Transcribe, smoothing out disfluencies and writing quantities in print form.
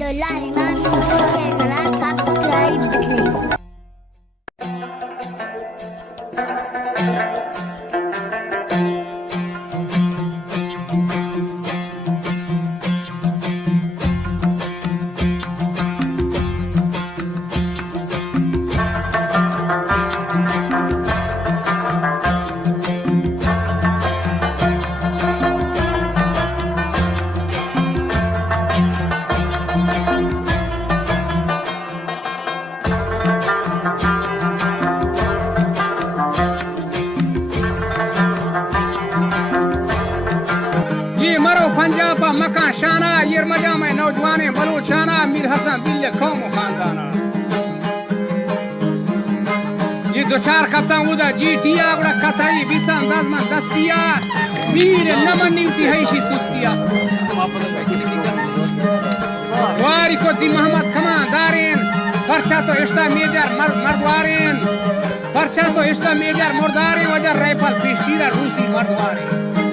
Abdullah Imam YouTube channel subscribe please. Punjab मकान शाना यरमजा में नौजवान बलूचाना मीर हसन दिल कौम खानदाना ये दो चार कप्तान उदा जीटिया उड़ा कताई बितान दाजमा दस्तिया मीर नमन नीति है शी सुस्तिया वारी को दी मोहम्मद कमान दारेन परचा तो इश्ता मेजर मर्दवारेन परचा तो इश्ता मेजर मुर्दारेन वजह राइफल पेशीरा रूसी मर्दवारेन